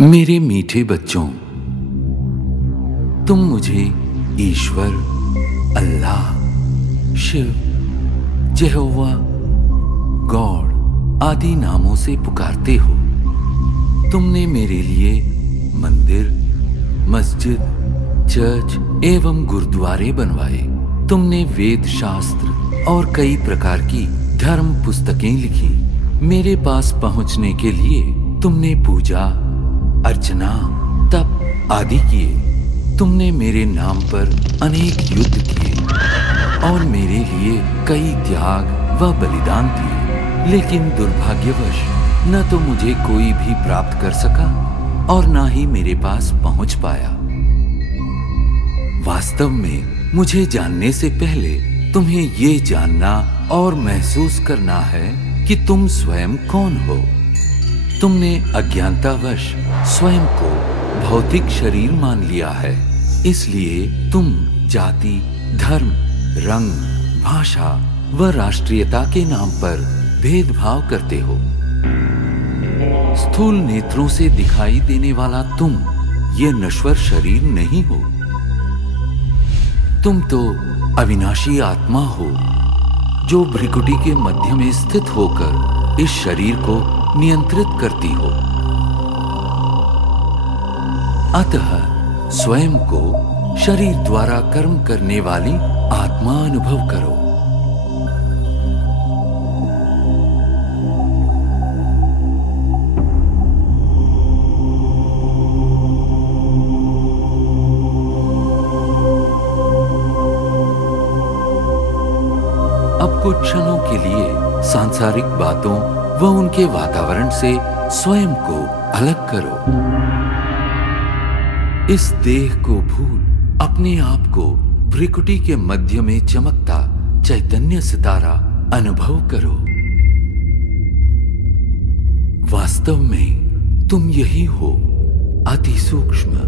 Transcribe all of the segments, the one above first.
मेरे मीठे बच्चों, तुम मुझे ईश्वर, अल्लाह, शिव, यहोवा, गॉड आदि नामों से पुकारते हो। तुमने मेरे लिए मंदिर, मस्जिद, चर्च एवं गुरुद्वारे बनवाए। तुमने वेद शास्त्र और कई प्रकार की धर्म पुस्तकें लिखी। मेरे पास पहुंचने के लिए तुमने पूजा, अर्चना, तप आदि किए। तुमने मेरे नाम पर अनेक युद्ध किए और मेरे लिए कई त्याग व बलिदान दिए। लेकिन दुर्भाग्यवश न तो मुझे कोई भी प्राप्त कर सका और न ही मेरे पास पहुंच पाया। वास्तव में मुझे जानने से पहले तुम्हें ये जानना और महसूस करना है कि तुम स्वयं कौन हो। तुमने अज्ञानतावश स्वयं को भौतिक शरीर मान लिया है, इसलिए तुम जाति, धर्म, रंग, भाषा व राष्ट्रीयता के नाम पर भेदभाव करते हो। स्थूल नेत्रों से दिखाई देने वाला तुम ये नश्वर शरीर नहीं हो। तुम तो अविनाशी आत्मा हो, जो भ्रिकुटी के मध्य में स्थित होकर इस शरीर को नियंत्रित करती हो। अतः स्वयं को शरीर द्वारा कर्म करने वाली आत्मा अनुभव करो। अब कुछ क्षणों के लिए सांसारिक बातों व उनके वातावरण से स्वयं को अलग करो। इस देह को भूल अपने आप को भ्रिकुटी के मध्य में चमकता चैतन्य सितारा अनुभव करो। वास्तव में तुम यही हो, अति सूक्ष्म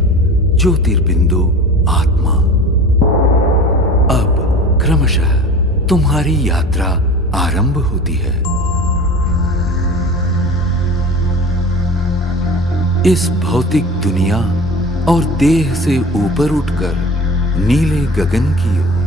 ज्योतिर्बिंदु आत्मा। अब क्रमशः तुम्हारी यात्रा आरंभ होती है। इस भौतिक दुनिया और देह से ऊपर उठकर नीले गगन की ओर।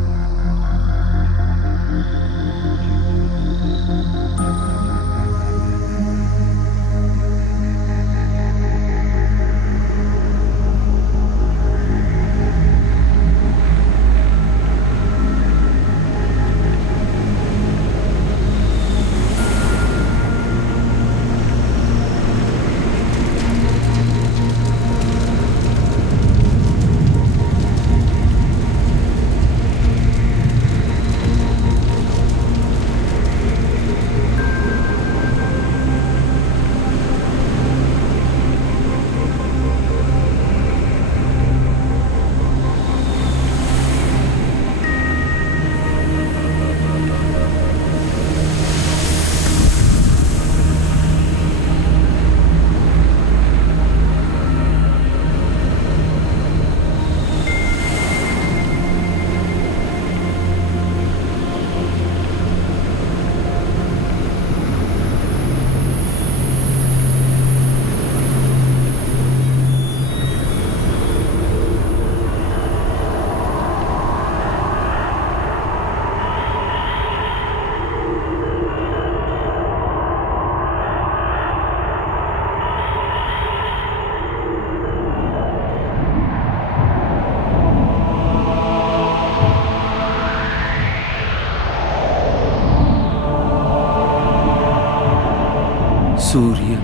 सूर्य,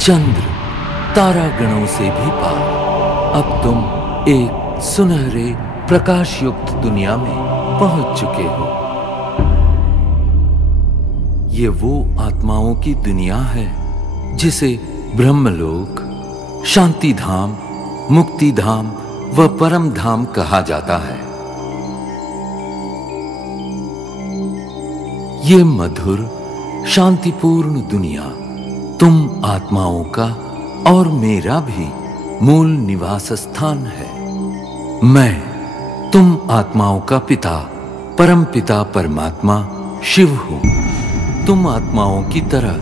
चंद्र, तारागणों से भी पार अब तुम एक सुनहरे प्रकाश युक्त दुनिया में पहुंच चुके हो। ये वो आत्माओं की दुनिया है जिसे ब्रह्मलोक, शांति धाम, मुक्ति धाम व परम धाम कहा जाता है। ये मधुर शांतिपूर्ण दुनिया तुम आत्माओं का और मेरा भी मूल निवास स्थान है। मैं तुम आत्माओं का पिता, परम पिता परमात्मा शिव हूं। तुम आत्माओं की तरह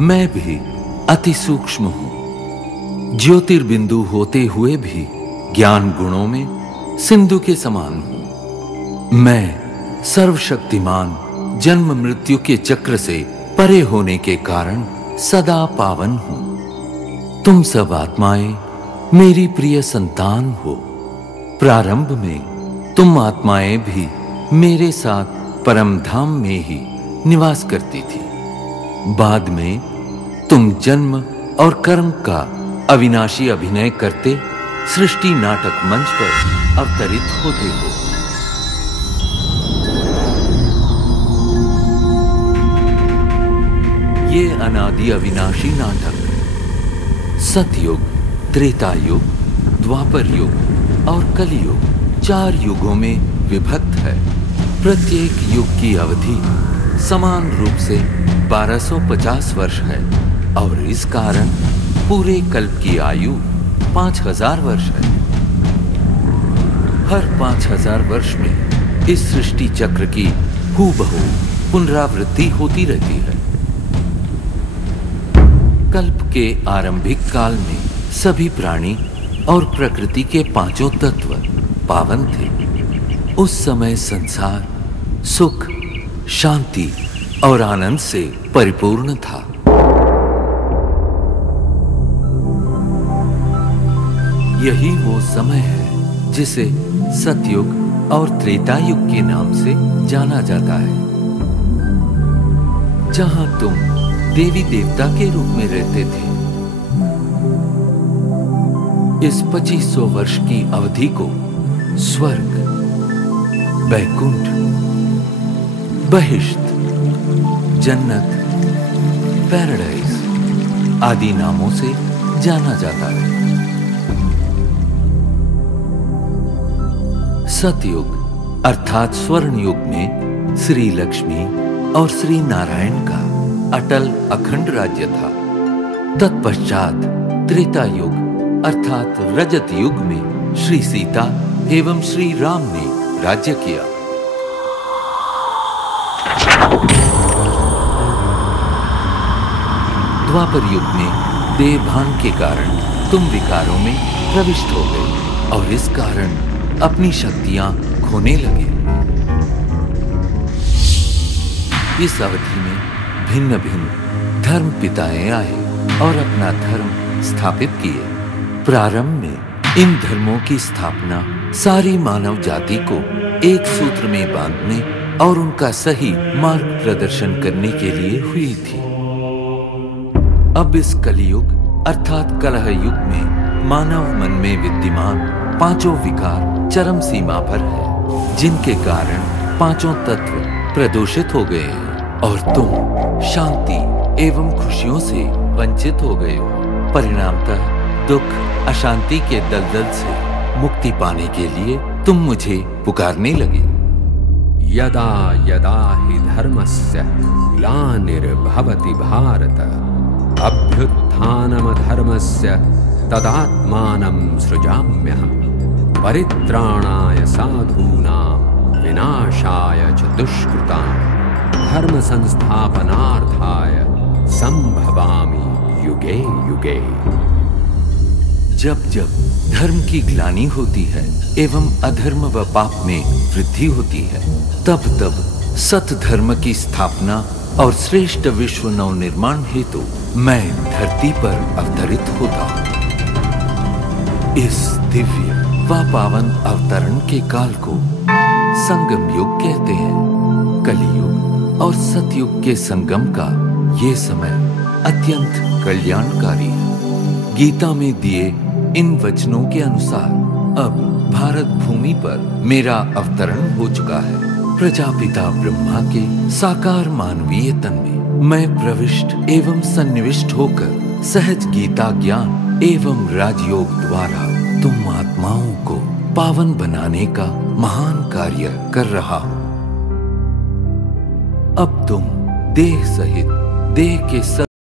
मैं भी अति सूक्ष्म हूं। ज्योतिर्बिंदु होते हुए भी ज्ञान गुणों में सिंधु के समान हूं। मैं सर्वशक्तिमान जन्म मृत्यु के चक्र से परे होने के कारण सदा पावन हूं। तुम सब आत्माएं मेरी प्रिय संतान हो। प्रारंभ में तुम आत्माएं भी मेरे साथ परम धाम में ही निवास करती थी। बाद में तुम जन्म और कर्म का अविनाशी अभिनय करते सृष्टि नाटक मंच पर अवतरित होते हो। ये अनादि अविनाशी नाटक सतयुग, त्रेता युग, द्वापर युग और कलियुग 4 युगों में विभक्त है। प्रत्येक युग की अवधि समान रूप से 1250 वर्ष है और इस कारण पूरे कल्प की आयु 5000 वर्ष है। हर 5000 वर्ष में इस सृष्टि चक्र की हूबहू पुनरावृत्ति होती रहती है। कल्प के आरंभिक काल में सभी प्राणी और प्रकृति के 5 तत्व पावन थे। उस समय संसार सुख, शांति और आनंद से परिपूर्ण था। यही वो समय है जिसे सतयुग और त्रेता युग के नाम से जाना जाता है, जहां तुम देवी देवता के रूप में रहते थे। इस 2500 वर्ष की अवधि को स्वर्ग, वैकुंठ, बहिष्ट, जन्नत, पैराडाइज आदि नामों से जाना जाता है। सतयुग अर्थात स्वर्ण युग में श्री लक्ष्मी और श्री नारायण का अटल अखंड राज्य था। तत्पश्चात त्रेता युग अर्थात रजत युग में श्री सीता एवं श्री राम ने राज्य किया। द्वापर युग में देहभान के कारण तुम विकारों में प्रविष्ट हो गए और इस कारण अपनी शक्तियां खोने लगे। इस अवधि में भिन्न भिन्न धर्म पिताएं आए और अपना धर्म स्थापित किए। प्रारंभ में इन धर्मों की स्थापना सारी मानव जाति को एक सूत्र में बांधने और उनका सही मार्ग प्रदर्शन करने के लिए हुई थी। अब इस कलियुग अर्थात कलह युग में मानव मन में विद्यमान 5 विकार चरम सीमा पर है, जिनके कारण 5 तत्व प्रदूषित हो गए हैं और तुम शांति एवं खुशियों से वंचित हो गए हो। परिणामतः दुख, अशांति के दलदल से मुक्ति पाने के लिए तुम मुझे पुकारने लगे। यदा यदा हि धर्मस्य ग्लानिर्भवति भारत अभ्युत्थानमधर्मस्य तदात्मानं सृजाम्यहम् परित्राणाय साधूनां विनाशाय च दुष्कृताम् धर्म संस्थापनार्थाय संभवामि युगे युगे। जब जब धर्म की ग्लानि होती है एवं अधर्म व पाप में वृद्धि होती है, तब तब सत धर्म की स्थापना और श्रेष्ठ विश्व नवनिर्माण हेतु मैं धरती पर अवतरित होता हूँ। इस दिव्य व पावन अवतरण के काल को संगम युग कहते हैं। कलियुग और सतयुग के संगम का ये समय अत्यंत कल्याणकारी है। गीता में दिए इन वचनों के अनुसार अब भारत भूमि पर मेरा अवतरण हो चुका है। प्रजापिता ब्रह्मा के साकार मानवीय तन में मैं प्रविष्ट एवं सन्निविष्ट होकर सहज गीता ज्ञान एवं राजयोग द्वारा तुम आत्माओं को पावन बनाने का महान कार्य कर रहा हूं। अब तुम देह सहित देह के